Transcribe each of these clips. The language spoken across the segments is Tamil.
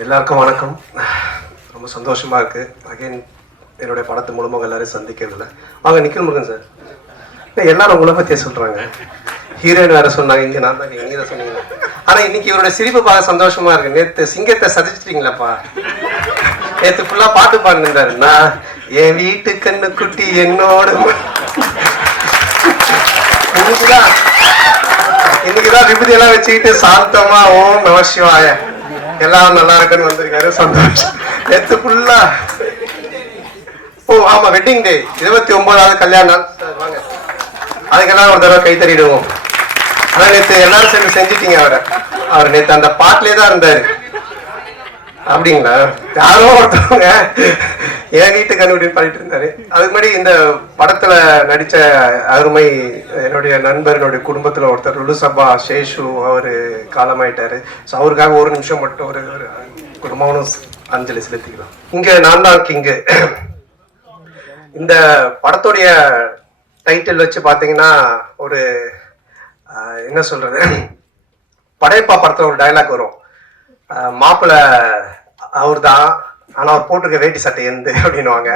எல்லாருக்கும் வணக்கம். ரொம்ப சந்தோஷமா இருக்கு. அகைன் என்னுடைய படத்து மூலமாக எல்லாரும் சந்திக்கிறதுல வாங்க நிக்கில் முருகன் சார். எல்லாரும் உங்களை பத்தியே சொல்றாங்க. ஹீரோயின் வேற சொன்னாங்க, இங்க நான் தான் நீங்க தான் சொன்னீங்க. ஆனா இன்னைக்கு இவருடைய சிரிப்பு பார்க்க சந்தோஷமா இருக்கு. நேத்து சிங்கத்தை சதிச்சிட்டீங்களாப்பா. நேத்து ஃபுல்லா பாட்டு பாடுந்தாரு. நான் என் வீட்டு கண்ணு குட்டி என்னோட இன்னைக்குதான் விபூதி எல்லாம் வச்சுக்கிட்டு சாந்தமா ஓம் நம சிவாய எல்லாம் நல்லா இருக்குன்னு வந்திருக்காரு. சந்தோஷம். நேத்து ஃபுல்லா ஆமா வெட்டிங் டே 29வது கல்யாணம். வாங்க அதுக்கெல்லாம் ஒரு தடவை கை தறிடுவோம். ஆனா நேத்து எல்லாரும் சேர்ந்து செஞ்சிட்டீங்க. அவர் நேத்து அந்த பாட்டிலே தான் இருந்தாரு. அப்படிங்களா? யாரோ ஒருத்தவங்க என் வீட்டு கண்டுபிடின்னு பாடிட்டு இருந்தாரு. அதுக்கு முன்னாடி இந்த படத்துல நடிச்ச அருமை என்னுடைய நண்பர், என்னுடைய குடும்பத்துல ஒருத்தர் லுலுசபா சேஷு, அவரு காலமாயிட்டாரு. ஸோ அவருக்காக ஒரு நிமிஷம் மட்டும் ஒரு குடும்பமும் அஞ்சலி செலுத்திக்கலாம். இங்க நான் தான் கிங்கு. இந்த படத்துடைய டைட்டில் வச்சு பாத்தீங்கன்னா ஒரு என்ன சொல்றது, படையப்பா படத்துல ஒரு டைலாக் வரும். மாப்பிள்ள அவர் தான், ஆனா அவர் போட்டிருக்க வேட்டி சட்டை எந்த அப்படின்னுவாங்க.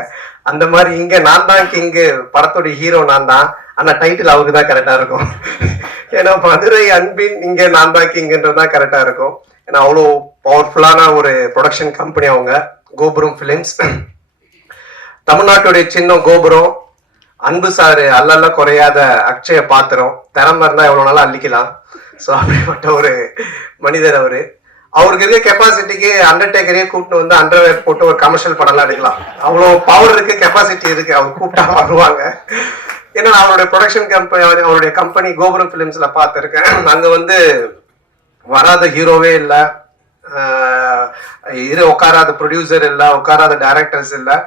அந்த மாதிரி இங்க நான் தான் கிங்கு, படத்தோட ஹீரோ நான் தான், ஆனா டைட்டில் அவருக்கு தான் கரெக்டா இருக்கும். ஏன்னா மதுரை அன்பின் இங்க நான் தான் கிங்குன்றதுதான் கரெக்டா இருக்கும். ஏன்னா அவ்வளோ பவர்ஃபுல்லான ஒரு ப்ரொடக்ஷன் கம்பெனி அவங்க, கோபுரம் பிலிம்ஸ். தமிழ்நாட்டுடைய சின்ன கோபுரம், அன்பு சாரு அல்லல்ல குறையாத அக்ஷய பாத்திரம், திறமை இருந்தா எவ்வளவு நாளும் அள்ளிக்கலாம். ஸோ அப்படிப்பட்ட ஒரு மனிதர் அவரு. அவருக்கு இருக்க கெப்பாசிட்டிக்கு அண்டர்டேக்கரையே கூப்பிட்டு வந்து அண்டர்வேர் போட்டு ஒரு கமர்ஷியல் படம்லாம் எடுக்கலாம். அவ்வளோ பவர் இருக்கு, கெப்பாசிட்டி இருக்கு. அவர் கூப்பிட்டா வருவாங்க. ஏன்னா நான் அவருடைய ப்ரொடக்ஷன் கம்பெனி, அவருடைய கம்பெனி கோபுரம் பிலிம்ஸ்ல பார்த்துருக்கேன். அங்க வந்து வராத ஹீரோவே இல்லை, உட்காராத ப்ரொடியூசர் இல்லை, உட்காராத டைரக்டர்ஸ் இல்லை.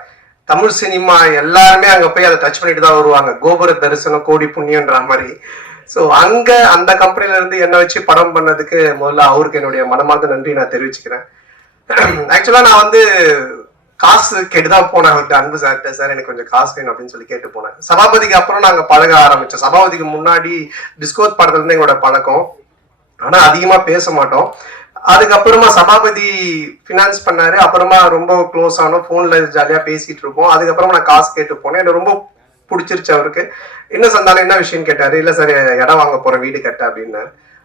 தமிழ் சினிமா எல்லாருமே அங்க போய் அதை டச் பண்ணிட்டு தான் வருவாங்க. கோபுர தரிசனம் கோடி புண்ணியன்ற மாதிரி. ஸோ அங்க அந்த கம்பெனில இருந்து என்ன வச்சு படம் பண்ணதுக்கு முதல்ல அவருக்கு என்னுடைய மனமார்ந்த நன்றி நான் தெரிவிச்சுக்கிறேன். ஆக்சுவலா நான் வந்து காசு கேட்டுதான் போனேன் அவர்கிட்ட, அன்பு சார்கிட்ட. சார் எனக்கு கொஞ்சம் காசு வேணும் அப்படின்னு சொல்லி கேட்டு போனேன். சபாபதிக்கு அப்புறம் நாங்க பழக ஆரம்பிச்சோம். சபாபதிக்கு முன்னாடி டிஸ்கோத் படத்துல இருந்து எங்களோட பழக்கம். ஆனா அதிகமா பேச மாட்டோம். அதுக்கப்புறமா சபாபதி பினான்ஸ் பண்ணாரு. அப்புறமா ரொம்ப க்ளோஸ் ஆனோம், போன்ல ஜாலியா பேசிட்டு இருப்போம். அதுக்கப்புறமா நான் காசு கேட்டு போனேன். எனக்கு ரொம்ப பிடிச்சிருச்சு அவருக்கு. என்ன சந்தானம் என்ன விஷயம் கேட்டாரு. இல்ல சார் இடம் வாங்க போறேன், வீடு கட்ட அப்படின்னு.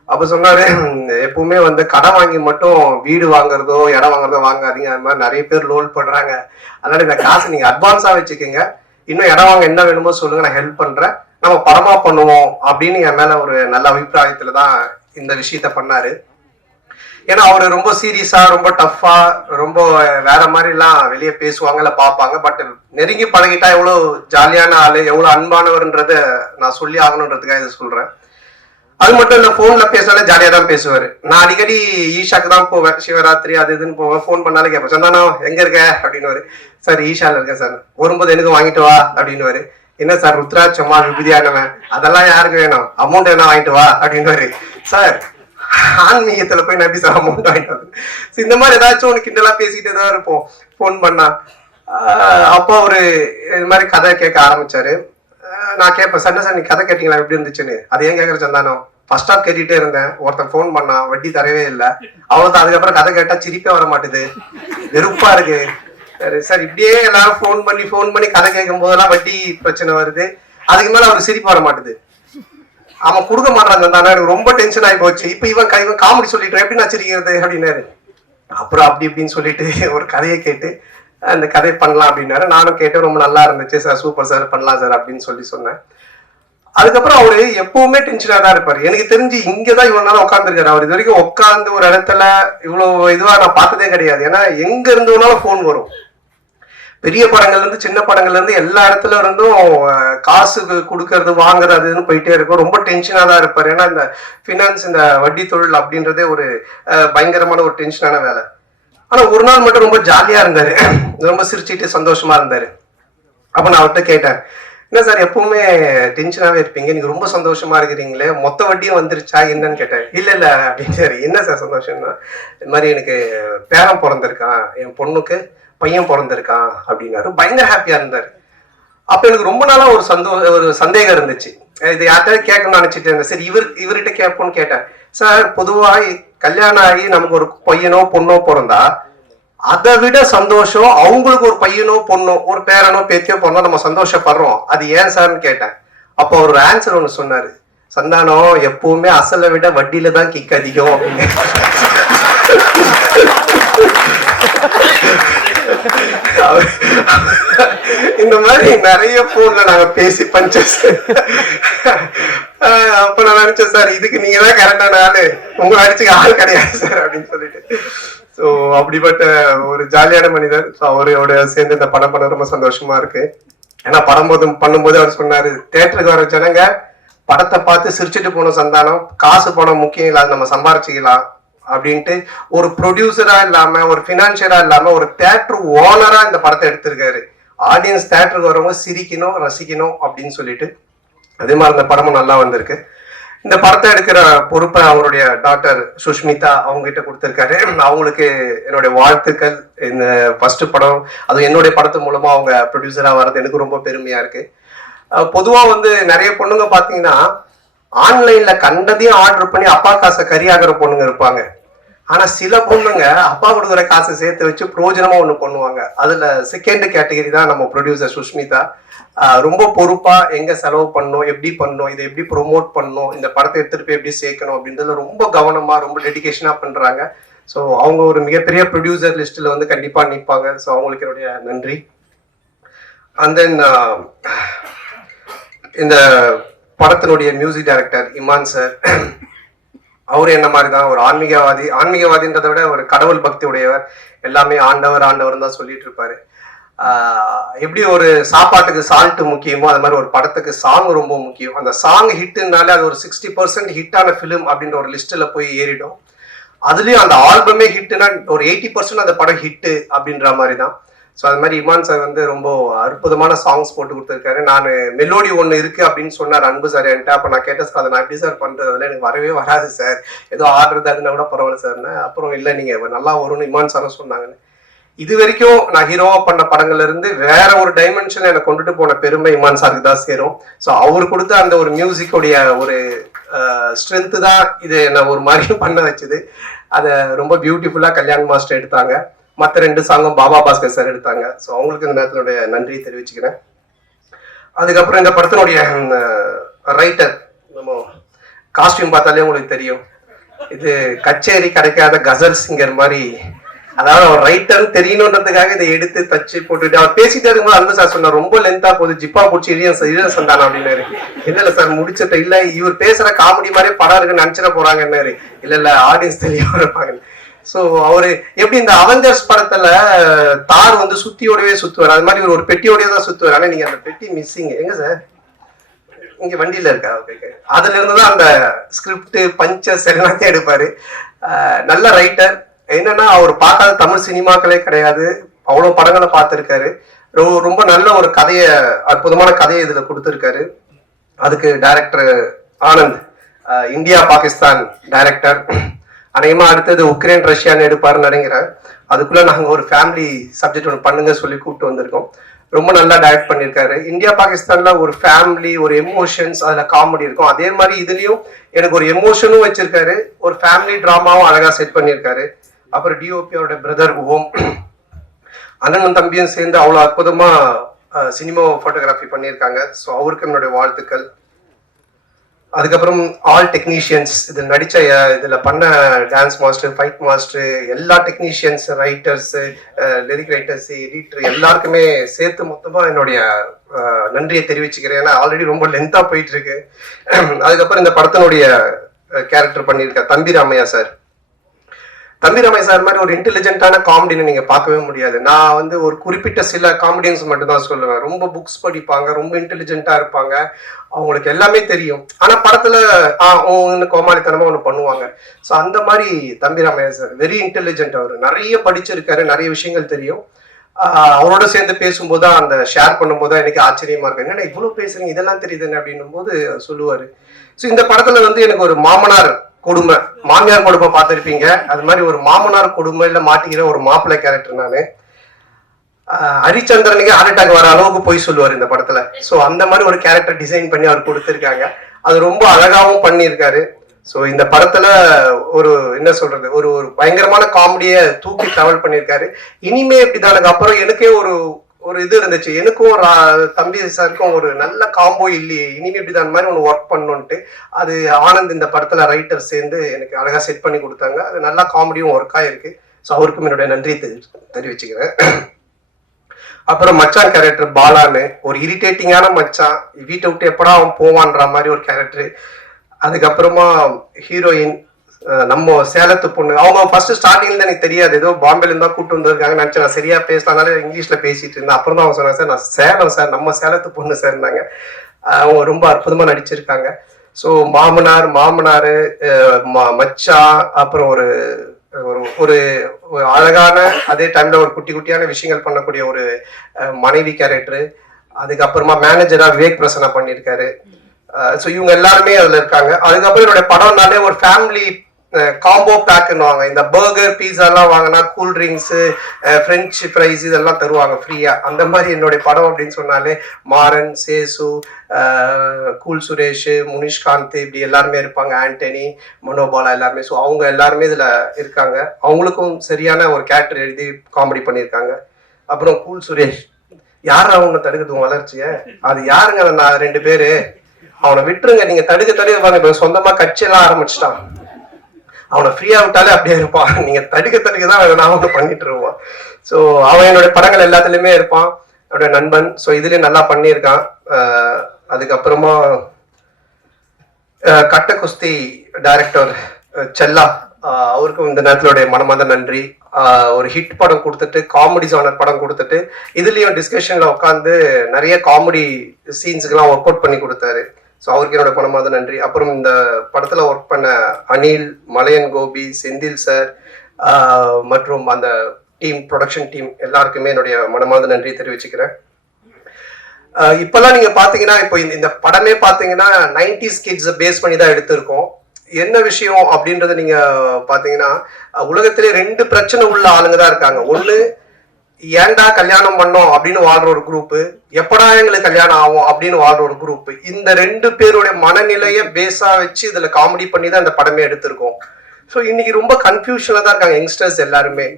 அப்ப சொன்னாரு, எப்பவுமே வந்து கடன் வாங்கி மட்டும் வீடு வாங்குறதோ இடம் வாங்குறதோ வாங்காதீங்க. அது மாதிரி நிறைய பேர் லோன் பண்றாங்க. அதனால இந்த காசு நீங்க அட்வான்ஸா வச்சுக்கோங்க, இன்னும் இடம் வாங்க என்ன வேணுமோ சொல்லுங்க, நான் ஹெல்ப் பண்றேன், நம்ம படமா பண்ணுவோம் அப்படின்னு என் மேல ஒரு நல்ல அபிப்பிராயத்துலதான் இந்த விஷயத்த பண்ணாரு. ஏன்னா அவரு ரொம்ப சீரியஸா, ரொம்ப டஃபா, ரொம்ப வேற மாதிரி எல்லாம் வெளியே பேசுவாங்கல்ல பார்ப்பாங்க. பட் நெருங்கி பழகிட்டா எவ்வளவு ஜாலியான ஆளு, எவ்வளவு அன்பானவர்ன்றத நான் சொல்லி ஆகணுன்றதுக்காக இதை சொல்றேன். அது மட்டும் இல்ல, போன்ல பேசினாலே ஜாலியா தான் பேசுவாரு. நான் அடிக்கடி ஈஷாக்கு தான் போவேன், சிவராத்திரி அது இதுன்னு போவேன். போன் பண்ணாலும் கேட்பேன், சந்தானம் எங்க இருக்க அப்படின்னு. சார் ஈஷால இருக்கேன் சார். வரும்போது எனக்கு வாங்கிட்டு வா அப்படின்னு. என்ன சார் ருத்ராட்சமா விபூதியானவன் அதெல்லாம் யாருக்கு வேணும், அமௌண்ட் என்ன வாங்கிட்டு வா அப்படின்னு. சார் ஆன்மீகத்துல போய் நம்பி சார் அமௌண்ட் வாங்கிட்டு. இந்த மாதிரி ஏதாச்சும் ஒண்ணு கிண்டலா பேசிட்டே தான் இருப்போம் போன் பண்ணா. அப்போ அவரு இது மாதிரி கதை கேட்க ஆரம்பிச்சாரு. நான் கேட்பேன், சார் நீ கதை கேட்டீங்களா எப்படி இருந்துச்சுன்னு. அது ஏன் கேட்கற சந்தானம், ஃபர்ஸ்ட் ஆஃப் கேட்டுட்டே இருந்தேன், ஒருத்தன் போன் பண்ணா, வட்டி தரவே இல்லை, அவ்வளவுதான். அதுக்கப்புறம் கதை கேட்டா சிரிப்பே வர மாட்டுது, வெறுப்பா இருக்கு. சார் இப்படியே எல்லாரும் போன் பண்ணி கதை கேட்கும் போதெல்லாம் வட்டி பிரச்சனை வருது, அதுக்கு மேல அவருக்கு சிரிப்பு வர மாட்டுது. அவன் கொடுக்க மாட்டான் தானே, எனக்கு ரொம்ப டென்ஷன் ஆகி போச்சு. இப்ப இவன் காமெடி சொல்லிட்டு எப்படி நான் சிரிக்கிறது அப்படின்னாரு. அப்புறம் அப்படி இப்படின்னு சொல்லிட்டு ஒரு கதையை கேட்டு அந்த கதை பண்ணலாம் அப்படின்னாரு. நானும் கேட்டு ரொம்ப நல்லா இருந்துச்சு சார், சூப்பர் சார், பண்ணலாம் சார் அப்படின்னு சொன்னேன். அதுக்கப்புறம் அவரு எப்பவுமே டென்ஷனா தான் இருப்பாரு. எனக்கு தெரிஞ்சு இங்கதான் இவ்வளவு நாள் உட்காந்துருக்காரு. அவர் இது வரைக்கும் உட்காந்து ஒரு இடத்துல இவ்வளவு இதுவா நான் பார்த்ததே கிடையாது. ஏன்னா எங்க இருந்தோம்னாலும் போன் வரும். பெரிய படங்கள்ல இருந்து சின்ன படங்கள்ல இருந்து எல்லா இடத்துல இருந்தும் காசு கொடுக்கறது வாங்குறதுன்னு போயிட்டே இருக்கும். ரொம்ப டென்ஷனா தான் இருப்பாரு. ஏன்னா இந்த பினான்ஸ், இந்த வட்டி தொழில் அப்படின்றதே ஒரு பயங்கரமான ஒரு டென்ஷனான வேலை. ஆனா ஒரு நாள் மட்டும் ரொம்ப ஜாலியா இருந்தாரு, ரொம்ப சிரிச்சுட்டு சந்தோஷமா இருந்தாரு. அப்ப நான் அவர்கிட்ட கேட்டேன், என்ன சார் எப்பவுமே டென்ஷனாவே இருப்பீங்க, நீங்க ரொம்ப சந்தோஷமா இருக்கிறீங்களே, மொத்த வட்டியும் வந்துருச்சா என்னன்னு கேட்டேன். இல்ல அப்படின்னு. என்ன சார் சந்தோஷம்னா, இது மாதிரி எனக்கு பேரன் பிறந்திருக்கான், என் பொண்ணுக்கு பையன் பிறந்திருக்கான் அப்படின்னாரு. பயங்கர ஹாப்பியா இருந்தாரு. அப்ப எனக்கு ரொம்ப நாளா ஒரு சந்தேகம் இருந்துச்சு. இது யார்கிட்ட கேட்கணும்னு நினைச்சிட்டு இருந்தேன். சரி இவர்கிட்ட கேட்போம்னு கேட்டேன். சார் பொதுவா கல்யாணம் ஆகி நமக்கு ஒரு பையனோ பொண்ணோ பிறந்தா அதை விட சந்தோஷம் அவங்களுக்கு ஒரு பையனோ பொண்ணோ ஒரு பேரனோ பேத்தியோ பொண்ணோ நம்ம சந்தோஷப்படுறோம். அது ஏன் சார்ன்னு கேட்டேன். அப்போ ஒரு ஆன்சர் ஒண்ணு சொன்னாரு, சந்தானம் எப்பவுமே அசலை விட வட்டியில தான் கிக் அதிகம் அப்படின்னு. இந்த மாதிரி நிறைய போன்ல நாங்க பேசி பஞ்சஸ். அப்ப நான் நினைச்சேன் சார் இதுக்கு நீங்க தான் கரெக்டான ஆளு, உங்களை அடிச்சுக்க ஆள் கிடையாது சார் அப்படின்னு சொல்லிட்டு. ஸோ அப்படிப்பட்ட ஒரு ஜாலியான மனிதர். ஸோ அவரோட சேர்ந்து இந்த படம் பண்ண ரொம்ப சந்தோஷமா இருக்கு. ஏன்னா படம் பண்ணும்போது அவர் சொன்னாரு, தியேட்டருக்கு வர ஜனங்க படத்தை பார்த்து சிரிச்சுட்டு போகணும் சந்தானம், காசு பணம் முக்கியம் இல்லாத நம்ம சம்பாரிச்சுக்கலாம் அப்படின்ட்டு ஒரு ப்ரொடியூசரா இல்லாம ஒரு பினான்சியரா இல்லாம ஒரு தியேட்டர் ஓனரா இந்த படத்தை எடுத்திருக்காரு. ஆடியன்ஸ் தியேட்டருக்கு வரவங்க சிரிக்கணும் ரசிக்கணும் அப்படின்னு சொல்லிட்டு. அதே மாதிரி இந்த படமும் நல்லா வந்திருக்கு. இந்த படத்தை எடுக்கிற பொறுப்பை அவருடைய டாக்டர் சுஷ்மிதா அவங்க கிட்ட கொடுத்திருக்காரு. அவங்களுக்கு என்னுடைய வாழ்த்துக்கள். இந்த ஃபர்ஸ்ட் படம் அதுவும் என்னுடைய படத்து மூலமா அவங்க ப்ரொடியூசரா வர்றது எனக்கு ரொம்ப பெருமையா இருக்கு. பொதுவா நிறைய பொண்ணுங்க பாத்தீங்கன்னா ஆன்லைன்ல கண்டதையும் ஆர்டர் பண்ணி அப்பா காசை கரியாகிற பொண்ணுங்க இருப்பாங்க. ஆனா சில பொண்ணுங்க அப்பா கொடுக்குற காசை சேர்த்து வச்சு பிரயோஜனமா ஒண்ணு பண்ணுவாங்க. அதுல செகண்ட் கேட்டகரி தான் நம்ம ப்ரொடியூசர் சுஷ்மிதா. ரொம்ப பொறுப்பா எங்க செலவு பண்ணணும், எப்படி பண்ணணும், இதை எப்படி ப்ரொமோட் பண்ணணும், இந்த படத்தை எடுத்துட்டு போய் எப்படி சேர்க்கணும் அப்படின்றதுல ரொம்ப கவனமா ரொம்ப டெடிகேஷனா பண்றாங்க. ஸோ அவங்க ஒரு மிகப்பெரிய ப்ரொடியூசர் லிஸ்ட்ல கண்டிப்பா நிற்பாங்க. ஸோ அவங்களுக்கு என்னுடைய நன்றி. அண்ட் தென் இந்த படத்தினுடைய மியூசிக் டைரக்டர் இமான் சார், அவரு என்ன மாதிரி தான் ஒரு ஆன்மீகவாதின்றதை விட ஒரு கடவுள் பக்தி உடையவர். எல்லாமே ஆண்டவர் ஆண்டவர் தான் சொல்லிட்டு இருப்பாரு. எப்படி ஒரு சாப்பாட்டுக்கு சால்ட் முக்கியமோ அது மாதிரி ஒரு படத்துக்கு சாங் ரொம்ப முக்கியம். அந்த சாங் ஹிட்னாலே அது ஒரு 60% ஹிட்டான ஃபிலிம் அப்படின்ற ஒரு லிஸ்ட்ல போய் ஏறிடும். அதுலயும் அந்த ஆல்பமே ஹிட்னா ஒரு 80% அந்த படம் ஹிட் அப்படின்ற மாதிரி தான். ஸோ அது மாதிரி இமான் சார் ரொம்ப அற்புதமான சாங்ஸ் போட்டு கொடுத்துருக்காரு. நான் மெலோடி ஒன்று இருக்கு அப்படின்னு சொன்னார் அன்பு சார் என்கிட்ட. அப்போ நான் கேட்டேன் சார் அதை நான் எப்படி சார் பண்றது, அதில் எனக்கு வரவே வராது சார், ஏதோ ஆர்டர் தாருன்னா கூட பரவாயில்ல சார்னு. அப்புறம் இல்லை நீங்க நல்லா வரும்னு இமான் சாரும் சொன்னாங்கன்னு. இது வரைக்கும் நான் ஹீரோவா பண்ண படங்கள்ல இருந்து வேற ஒரு டைமென்ஷன் எனக்கு கொண்டுட்டு போன பெருமை இமான் சாருக்கு தான் சேரும். ஸோ அவர் கொடுத்த அந்த ஒரு மியூசிக்கோடைய ஒரு ஸ்ட்ரென்த்து தான் இது என்ன ஒரு மாதிரி பண்ண வச்சுது. அதை ரொம்ப பியூட்டிஃபுல்லா கல்யாண் மாஸ்டர் எடுத்தாங்க. மற்ற 2 சாங்கும் பாபா பாஸ்கர் சார் எடுத்தாங்க. ஸோ அவங்களுக்கு இந்த நேரத்தினுடைய நன்றியை தெரிவிச்சுக்கிறேன். அதுக்கப்புறம் இந்த படத்தினுடைய ரைட்டர், நம்ம காஸ்டியூம் பார்த்தாலே உங்களுக்கு தெரியும், இது கச்சேரி கிடைக்காத கசல் சிங்கர் மாதிரி. அதாவது அவர் ரைட்டர் தெரியணுன்றதுக்காக இதை எடுத்து தச்சு போட்டுட்டு அவர் பேசிட்டே இருக்கும்போது அன்பு சார் சொன்னார், ரொம்ப லென்த்தா போகுது, ஜிப்பா பிடிச்சி இழியன் சந்தானம் அப்படின்னாரு. இல்ல சார் முடிச்சிட்ட, இல்ல இவர் பேசுற காமெடி மாதிரி படம் இருக்குன்னு நினைச்சிட போறாங்கன்னாரு. இல்ல ஆடியன்ஸ் தெரிய இருப்பாங்க. சோ அவரு எப்படி இந்த அவெஞ்சர்ஸ் படத்துல தார் சுத்தியோடவே சுத்துவார், அது மாதிரி ஒரு பெட்டியோடய தான் சுத்துவார். ஆனா நீங்க அந்த பெட்டி மிஸ்ஸிங் எங்க சார், இங்க வண்டியில இருக்கா? ஓகே. அதுல இருந்துதான் அந்த ஸ்கிரிப்ட் பஞ்சஸ் எல்லாத்தையும் எடுப்பாரு. நல்ல ரைட்டர். என்னன்னா அவர் பார்க்காத தமிழ் சினிமாக்களே கிடையாது, அவ்வளவு படங்களை பார்த்திருக்காரு. ரொம்ப நல்ல ஒரு கதையை, அற்புதமான கதையை இதுல கொடுத்திருக்காரு. அதுக்கு director Anand, India Pakistan director. அநேகமா அடுத்தது உக்ரைன் ரஷ்யான்னு எடுப்பாருன்னு நினைக்கிறேன். அதுக்குள்ள நாங்க ஒரு ஃபேமிலி சப்ஜெக்ட் ஒன்று பண்ணுங்க சொல்லி கூப்பிட்டு வந்திருக்கோம். ரொம்ப நல்லா டைரக்ட் பண்ணியிருக்காரு. இந்தியா பாகிஸ்தான்ல ஒரு ஃபேமிலி, ஒரு எமோஷன்ஸ், அதுல காமெடி இருக்கும். அதே மாதிரி இதுலயும் எனக்கு ஒரு எமோஷனும் வச்சிருக்காரு, ஒரு ஃபேமிலி டிராமாவும் அழகா செட் பண்ணியிருக்காரு. அப்புறம் டிஓபியோட பிரதர் ஓம், அண்ணனும் தம்பியும் சேர்ந்து அவ்வளோ அற்புதமா சினிமா போட்டோகிராஃபி பண்ணியிருக்காங்க. ஸோ அவருக்கு என்னுடைய வாழ்த்துக்கள். அதுக்கப்புறம் ஆல் டெக்னீஷியன்ஸ், இது நடிச்ச இதுல பண்ண டான்ஸ் மாஸ்டர், ஃபைட் மாஸ்டர், எல்லா technicians, writers, lyric writers, editor எல்லாருக்குமே சேர்த்து மொத்தமா என்னுடைய நன்றியை தெரிவிச்சுக்கிறேன். ஏன்னா ஆல்ரெடி ரொம்ப லென்த்தா போயிட்டு இருக்கு. அதுக்கப்புறம் இந்த படத்தினுடைய கேரக்டர் பண்ணியிருக்க தம்பி ராமையா சார். தம்பி ராமையா சார் மாதிரி ஒரு இன்டெலிஜென்ட்டான காமெடின்னு நீங்க பார்க்கவே முடியாது. நான் ஒரு குறிப்பிட்ட சில காமெடியன்ஸ் மட்டும் தான் சொல்லுவேன். ரொம்ப புக்ஸ் படிப்பாங்க, ரொம்ப இன்டெலிஜென்ட்டா இருப்பாங்க, அவங்களுக்கு எல்லாமே தெரியும். ஆனா படத்துல கோமாளித்தனமா ஒண்ணு பண்ணுவாங்க. ஸோ அந்த மாதிரி தம்பி ராமையா சார் வெரி இன்டெலிஜென்ட். அவர் நிறைய படிச்சிருக்காரு, நிறைய விஷயங்கள் தெரியும். அவரோட சேர்ந்து பேசும்போது அந்த ஷேர் பண்ணும்போது எனக்கு ஆச்சரியமா இருக்கு, என்னன்னா இவ்வளவு பேசுறீங்க, இதெல்லாம் தெரியுதுன்னு அப்படின்னும் போது சொல்லுவாரு. ஸோ இந்த படத்துல எனக்கு ஒரு மாமனார் கொடுமை, மாமியார் கொடுமை பார்த்திருப்பீங்க, அது மாதிரி ஒரு மாமனார் கொடுமையில மாட்டிக்கிற ஒரு மாப்பிள்ளை கேரக்டர் நானு. ஹரிச்சந்திரனுக்கு ஹார்ட் அட்டாக் வர அளவுக்கு போய் சொல்லுவார் இந்த படத்துல. ஸோ அந்த மாதிரி ஒரு கேரக்டர் டிசைன் பண்ணி அவர் கொடுத்திருக்காங்க. அது ரொம்ப அழகாவும் பண்ணியிருக்காரு. ஸோ இந்த படத்துல ஒரு என்ன சொல்றது ஒரு ஒரு பயங்கரமான காமெடியை தூக்கி டிராவல் பண்ணியிருக்காரு. இனிமே இப்படிதானுக்கு அப்புறம் எனக்கே ஒரு ஒரு இது இருந்துச்சு, எனக்கும் தம்பி சாருக்கும் ஒரு நல்ல காம்போ இல்லையே, இனிமே இப்படிதான் மாதிரி ஒன்று ஒர்க் பண்ணணுன்ட்டு. அது ஆனந்த் இந்த படத்துல ரைட்டர் சேர்ந்து எனக்கு அழகா செட் பண்ணி கொடுத்தாங்க. அது நல்லா காமெடியும் ஒர்க் ஆயிருக்கு. ஸோ அவருக்கும் என்னுடைய நன்றியை தெரிவிச்சுக்கிறேன். அப்புறம் மச்சான் கேரக்டர் பாலான்னு ஒரு இரிட்டேட்டிங்கான மச்சான், வீட்டை விட்டு எப்படா அவன் போவான்ற மாதிரி ஒரு கேரக்டர். அதுக்கப்புறமா ஹீரோயின் நம்ம சேலத்து பொண்ணு, அவங்க ஃபர்ஸ்ட் ஸ்டார்டிங்ல எனக்கு தெரியாது, ஏதோ பாம்பேல இருந்தா கூட்டு வந்திருக்காங்க நினைச்சேன். நான் சரியா பேசலாம்னால இங்கிலீஷ்ல பேசிட்டு இருந்தேன். அப்புறம் தான் அவங்க சொன்னாங்க, சார் நான் சேலம் சார், நம்ம சேலத்து பொண்ணு சார்னாங்க. அவங்க ரொம்ப அற்புதமா நடிச்சிருக்காங்க. ஸோ மாமனார் மச்சான், அப்புறம் ஒரு ஒரு அழகான அதே டைம்ல ஒரு குட்டி குட்டியான விஷயங்கள் பண்ணக்கூடிய ஒரு மனைவி கேரக்டர். அதுக்கப்புறமா மேனேஜரா விவேக் பிரசன்னா பண்ணியிருக்காரு. ஸோ இவங்க எல்லாருமே அதுல இருக்காங்க. அதுக்கப்புறம் என்னோட படம்னாலே ஒரு ஃபேமிலி காம்போ பேக்குன்னுவாங்க. இந்த பர்கர் பீஸா எல்லாம் வாங்கினா கூல் ட்ரிங்க்ஸ் ஃப்ரெஞ்ச் ஃப்ரைஸ் இதெல்லாம் தருவாங்க ஃப்ரீயா. அந்த மாதிரி என்னுடைய படம் அப்படின்னு சொன்னாலே மாறன், சேசு, கூல் சுரேஷ், முனிஷ்காந்த் இப்படி எல்லாருமே இருப்பாங்க, ஆண்டனி, மனோபாலா எல்லாருமே. ஸோ அவங்க எல்லாருமே இதுல இருக்காங்க. அவங்களுக்கும் சரியான ஒரு கேரக்டர் எழுதி காமெடி பண்ணியிருக்காங்க. அப்புறம் கூல் சுரேஷ் யார் அவங்க தடுக்கிறது வளர்ச்சிய, அது யாருங்க நான் 2 பேரு, அவனை விட்டுருங்க, நீங்க தடுக்க பாருங்க, சொந்தமா கட்சியெல்லாம் ஆரம்பிச்சுட்டான். அவனை ஃப்ரீயா விட்டாலே அப்படியே இருப்பான், நீங்க தடுக்க தான் நான் ஒன்று பண்ணிட்டு இருப்பான். ஸோ அவன் என்னோட படங்கள் எல்லாத்துலயுமே இருப்பான், என்னோட நண்பன். ஸோ இதுலயும் நல்லா பண்ணியிருக்கான். அதுக்கப்புறமா கட்ட குஸ்தி டைரக்டர் செல்லா, அவருக்கும் இந்த நேரத்திலோடைய மனமார்ந்த நன்றி. ஒரு ஹிட் படம் கொடுத்துட்டு, காமெடி ஜானர் படம் கொடுத்துட்டு, இதுலயும் டிஸ்கஷன்ல உட்காந்து நிறைய காமெடி சீன்ஸுக்கெல்லாம் ஒர்க் அவுட் பண்ணி கொடுத்தாரு. ஸோ அவருக்கு என்னோட மனமார்ந்த நன்றி. அப்புறம் இந்த படத்துல ஒர்க் பண்ண அனில், மலையன் கோபி, செந்தில் சார் மற்றும் அந்த டீம், ப்ரொடக்ஷன் டீம் எல்லாருக்குமே என்னுடைய மனமார்ந்த நன்றி தெரிவிச்சுக்கிறேன். இப்பெல்லாம் நீங்க பாத்தீங்கன்னா, இப்போ இந்த படமே பாத்தீங்கன்னா 90s கிட்ஸை பேஸ் பண்ணி தான் எடுத்திருக்கோம். என்ன விஷயம் அப்படின்றத நீங்க பாத்தீங்கன்னா, உலகத்திலே 2 பிரச்சனை உள்ள ஆளுங்க தான் இருக்காங்க. ஒண்ணு, ஏன்டா கல்யாணம் பண்ணோம் அப்படின்னு வாழ்ற ஒரு குரூப், எப்படா எங்களுக்கு கல்யாணம் ஆகும் அப்படின்னு வாழ்ற ஒரு குரூப். இந்த 2 பேருடைய மனநிலைய பேஸா வச்சு இதுல காமெடி பண்ணி தான் இந்த படமே எடுத்திருக்கோம். ஸோ இன்னைக்கு ரொம்ப கன்ஃபியூஷன்ல தான் இருக்காங்க யங்ஸ்டர்ஸ் எல்லாருமே.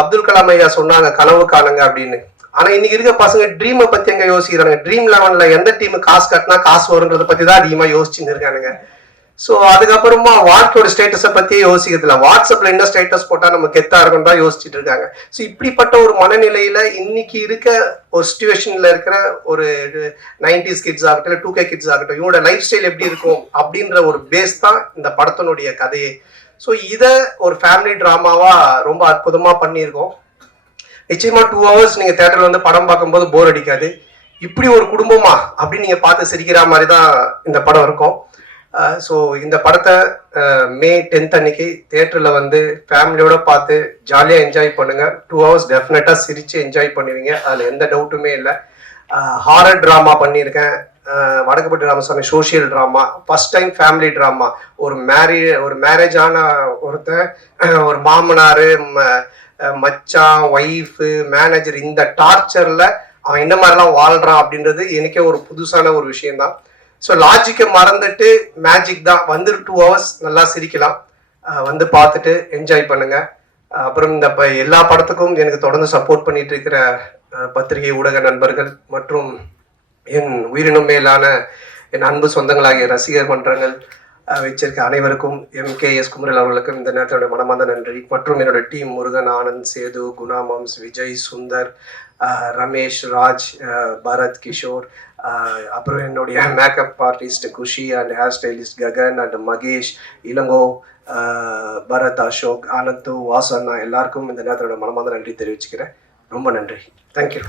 அப்துல் கலாம் ஐயா சொன்னாங்க கனவு காணுங்க அப்படின்னு. ஆனா இன்னைக்கு இருக்க பசங்க ட்ரீமை பத்தி எங்க யோசிக்கிறாங்க? ட்ரீம் 11ல எந்த டீம் காசு கட்டினா காசு வருங்கிறத பத்தி தான் அதிகமா யோசிச்சுன்னு இருக்கானுங்க. ஸோ அதுக்கப்புறமா வாழ்க்கையோட ஸ்டேட்டஸை பத்தியே யோசிக்கிறதுல, வாட்ஸ்அப்ல என்ன ஸ்டேட்டஸ் போட்டா நம்ம கெத்தா இருக்கும் தான் யோசிச்சுட்டு இருக்காங்க. ஸோ இப்படிப்பட்ட ஒரு மனநிலையில இன்னைக்கு இருக்க ஒரு சிச்சுவேஷன்ல இருக்கிற ஒரு 90s கிட்ஸ் ஆகட்டும், இல்லை 2K கிட்ஸ் ஆகட்டும், இவங்களோட லைஃப் ஸ்டைல் எப்படி இருக்கும் அப்படின்ற ஒரு பேஸ் தான் இந்த படத்தினுடைய கதையே. ஸோ இதை ஒரு ஃபேமிலி டிராமாவா ரொம்ப அற்புதமா பண்ணியிருக்கோம். நிச்சயமா 2 hours நீங்க தியேட்டர்ல வந்து படம் பார்க்கும்போது போர் அடிக்காது. இப்படி ஒரு குடும்பமா அப்படின்னு நீங்க பார்த்து சிரிக்கிற மாதிரி தான் இந்த படம் இருக்கும். ஸோ இந்த படத்தை May 10th அன்னைக்கு தியேட்டரில் வந்து ஃபேமிலியோட பார்த்து ஜாலியாக என்ஜாய் பண்ணுங்க. 2 hours டெஃபினட்டாக சிரிச்சு என்ஜாய் பண்ணுவீங்க, அதில் எந்த டவுட்டுமே இல்லை. ஹாரர் ட்ராமா பண்ணியிருக்கேன், Vadakkupatti Ramasamy social drama, first time family drama. ஒரு மேரேஜ் ஆன ஒருத்தன், ஒரு மாமனார், மச்சான், ஒய்ஃபு, மேனேஜர், இந்த டார்ச்சரில் அவன் என்ன மாதிரிலாம் வாழ்றான் அப்படின்றது எனக்கே ஒரு புதுசான ஒரு விஷயம்தான். ஸோ லாஜிக்கை மறந்துட்டு மேஜிக் தான். வந்து 2 hours நல்லா சிரிக்கலாம், வந்து பார்த்துட்டு என்ஜாய் பண்ணுங்க. அப்புறம் இந்த எல்லா படத்துக்கும் எனக்கு தொடர்ந்து சப்போர்ட் பண்ணிட்டு இருக்கிற பத்திரிகை ஊடக நண்பர்கள் மற்றும் என் உயிரினும் மேலான என் அன்பு சொந்தங்களாகிய ரசிகர் மன்றங்கள் வச்சிருக்க அனைவருக்கும், MKS குமரல் அவர்களுக்கும் இந்த நேரத்தோட மனமார்ந்த நன்றி. மற்றும் என்னோட டீம் முருகன், ஆனந்த், சேது, குணாமம்ஸ், விஜய், சுந்தர், ரமேஷ், ராஜ், பரத், கிஷோர், அப்புறம் என்னுடைய makeup artist Kushi and hair stylist Gagan and Mahesh, Ilango, Bharath, Ashok, Anandu, வாசன்னா எல்லாருக்கும் இந்த நேரத்தோட மனமார்ந்த நன்றி தெரிவிச்சுக்கிறேன். ரொம்ப நன்றி. தேங்க்யூ.